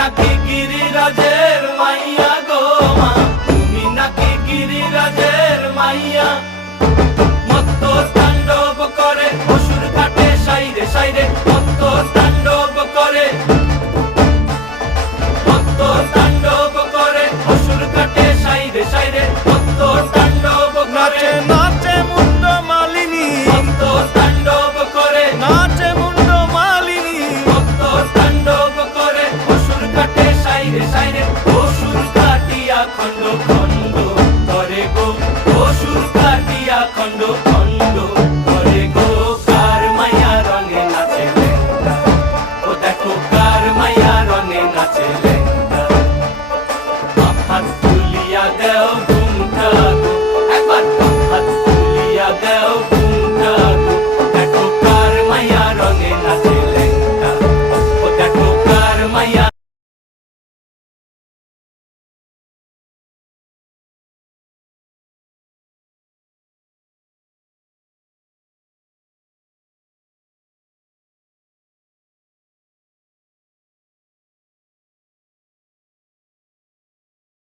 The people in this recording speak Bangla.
নাকি গিরিরাজের মাইয়া গো মা, তুমি নাকি গিরিরাজের মাইয়া। মত্ত তাণ্ডব করে অসুর কাটে সাইরে সাইরে, মত্ত তাণ্ডব করে, মত্ত তাণ্ডব করে অসুর কাটে সাইরে সাইরে, মত্ত তাণ্ডব করে। নাচে মুন্ড মালিনী, মত্ত তাণ্ডব করে, নাচে মুন্ড মালিনী, মত্ত তাণ্ডব করে অসুর কাটে সাইরে সাইরে, অসুর কাটিয়া খণ্ড খণ্ড করে গো, অসুর কাটিয়া খণ্ড খণ্ড করে গো। কার মায়া রঙে নাচে লেঙ্গা, ও দেখো কার মায়া রঙে নাচে লেঙ্গা।